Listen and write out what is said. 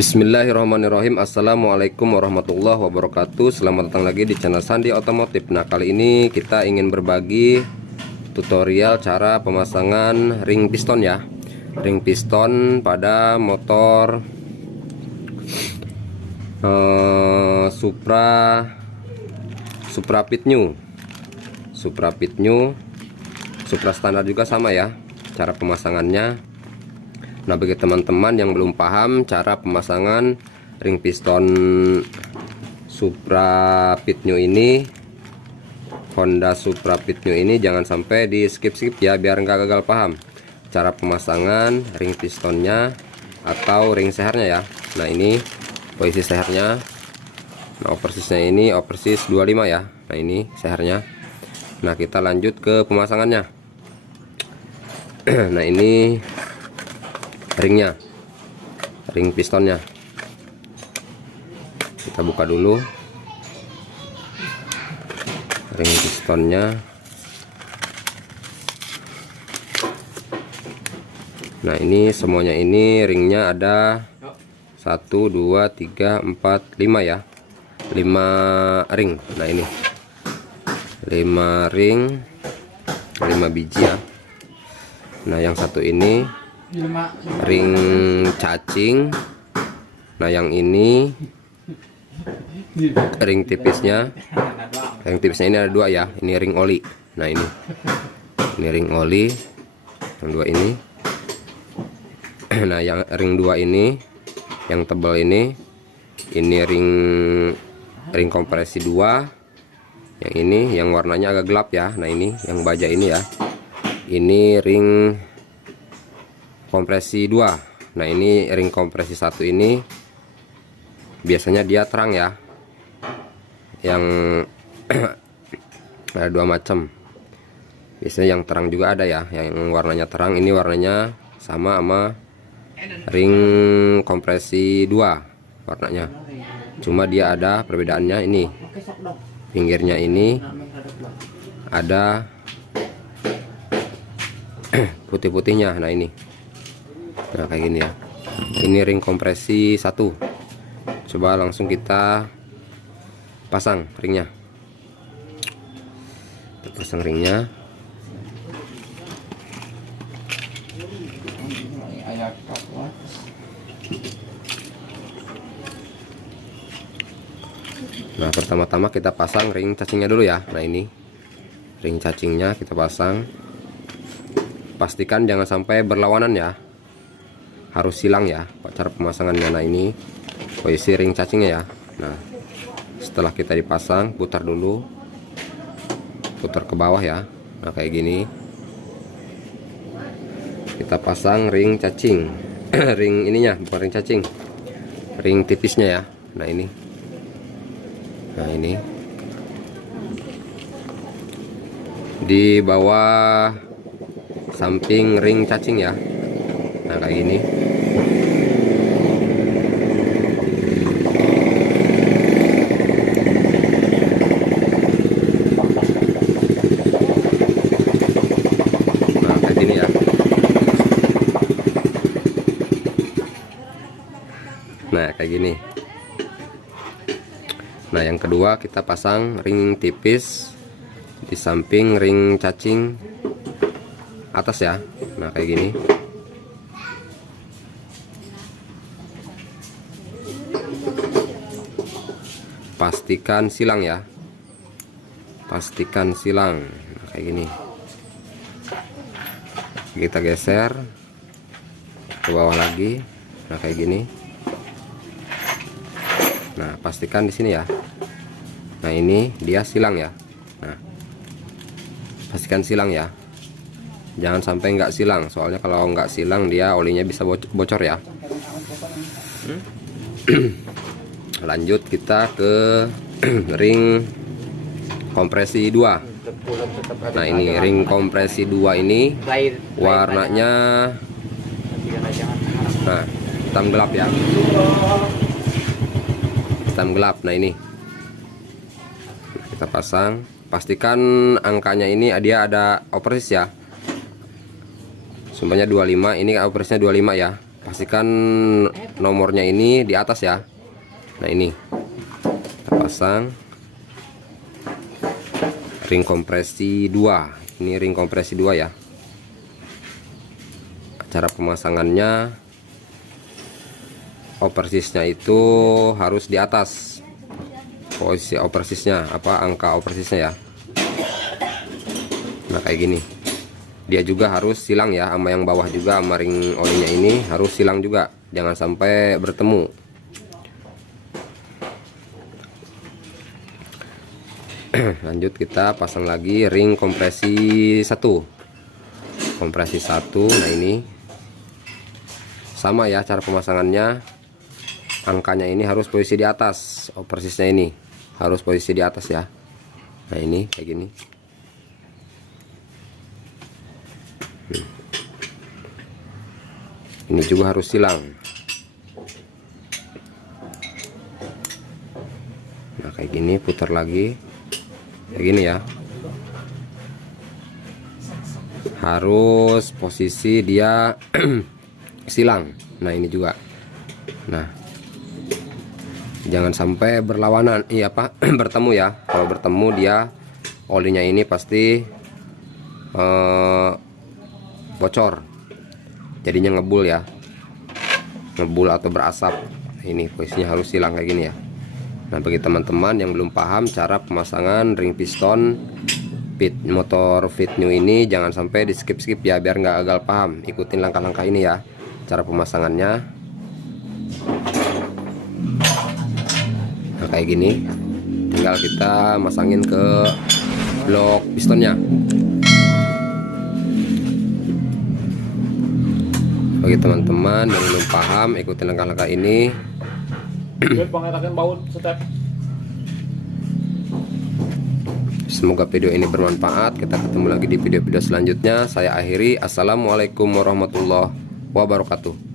Bismillahirrahmanirrahim. Assalamualaikum warahmatullahi wabarakatuh. Selamat datang lagi di channel Sandi Otomotif. Nah, kali ini kita ingin berbagi tutorial cara pemasangan ring piston ya. Ring piston pada motor Supra Pit New. Supra standar juga sama ya cara pemasangannya. Nah, bagi teman-teman yang belum paham cara pemasangan ring piston Supra Pit New ini, Honda Supra Pit New ini, jangan sampai di skip ya, biar nggak gagal paham cara pemasangan ring pistonnya atau ring sehernya ya. Nah, ini posisi sehernya. Nah, oversiznya ini oversize 25 ya. Nah, ini sehernya. Nah, kita lanjut ke pemasangannya. Nah, ini ringnya, ring pistonnya. Kita buka dulu ring pistonnya. Nah, ini semuanya ini ringnya ada 1 2 3 4 5 ya, 5 ring. Nah, ini 5 ring, 5 biji ya. Nah, yang satu ini ring cacing. Nah, yang ini ring tipisnya. Ring tipisnya ini ada 2 ya. Ini ring oli. Nah, ini ring oli. Yang 2 ini. Nah, yang ring 2 ini, yang tebal ini ring kompresi 2. Yang ini yang warnanya agak gelap ya. Nah, ini yang baja ini ya. Ini ring kompresi 2. Nah, ini ring kompresi 1 ini biasanya dia terang ya. Yang ada 2 macam. Biasanya yang terang juga ada ya, yang warnanya terang. Ini warnanya sama ring kompresi 2 warnanya. Cuma dia ada perbedaannya, ini pinggirnya ini ada putih-putihnya. Nah, ini. Nah, kayak gini ya. Ini ring kompresi 1. Coba langsung kita pasang ringnya. Kita pasang ringnya. Nah, pertama-tama kita pasang ring cacingnya dulu ya. Nah, ini ring cacingnya kita pasang. Pastikan jangan sampai berlawanan ya, harus silang ya cara pemasangannya. Nah, ini posisi ring cacingnya ya. Nah, setelah kita dipasang, putar dulu, putar ke bawah ya. Nah, kayak gini kita pasang ring cacing. Ring ininya, bukan ring cacing, ring tipisnya ya. Nah, ini. Nah, ini di bawah samping ring cacing ya. Nah, kayak gini. Nah, kayak gini ya. Nah, kayak gini. Nah, yang kedua kita pasang ring tipis di samping ring cacing atas ya. Nah, kayak gini. Pastikan silang ya, pastikan silang. Nah, kayak gini. Kita geser ke bawah lagi. Nah, kayak gini. Nah, pastikan di sini ya. Nah, ini dia silang ya. Nah, pastikan silang ya, jangan sampai nggak silang, soalnya kalau nggak silang dia olinya bisa bocor ya. Lanjut kita ke ring kompresi 2. Nah, ini ring kompresi 2 ini warnanya nah hitam gelap ya, hitam gelap. Nah, ini kita pasang. Pastikan angkanya ini dia ada operasi ya. Sumpahnya 25, ini operasinya 25 ya. pastikan nomornya ini di atas ya. Nah ini kita pasang ring kompresi 2. Ini ring kompresi 2 ya. Cara pemasangannya, oversisnya itu harus di atas. Posisi oversisnya angka oversisnya ya. Nah kayak gini. Dia juga harus silang ya, sama yang bawah juga, sama ring olinya ini harus silang juga, jangan sampai bertemu. Lanjut kita pasang lagi ring kompresi 1. Kompresi 1. Nah ini sama ya cara pemasangannya. Angkanya ini harus posisi di atas, oversisnya ini harus posisi di atas ya. Nah ini kayak gini. Ini juga harus silang. Nah kayak gini, putar lagi kayak gini ya. Harus posisi dia silang. Nah ini juga. Nah jangan sampai berlawanan, bertemu ya. Kalau bertemu dia olinya ini pasti bocor, jadinya ngebul ya, ngebul atau berasap. Ini posisinya harus silang kayak gini ya. Nah bagi teman-teman yang belum paham cara pemasangan ring piston motor Fit New ini, jangan sampai di skip ya, biar nggak gagal paham. Ikutin langkah-langkah ini ya, cara pemasangannya. Nah kayak gini, tinggal kita masangin ke blok pistonnya. Bagi teman-teman yang belum paham, ikutin langkah-langkah ini. Semoga video ini bermanfaat. Kita ketemu lagi di video-video selanjutnya. Saya akhiri. Assalamualaikum warahmatullahi wabarakatuh.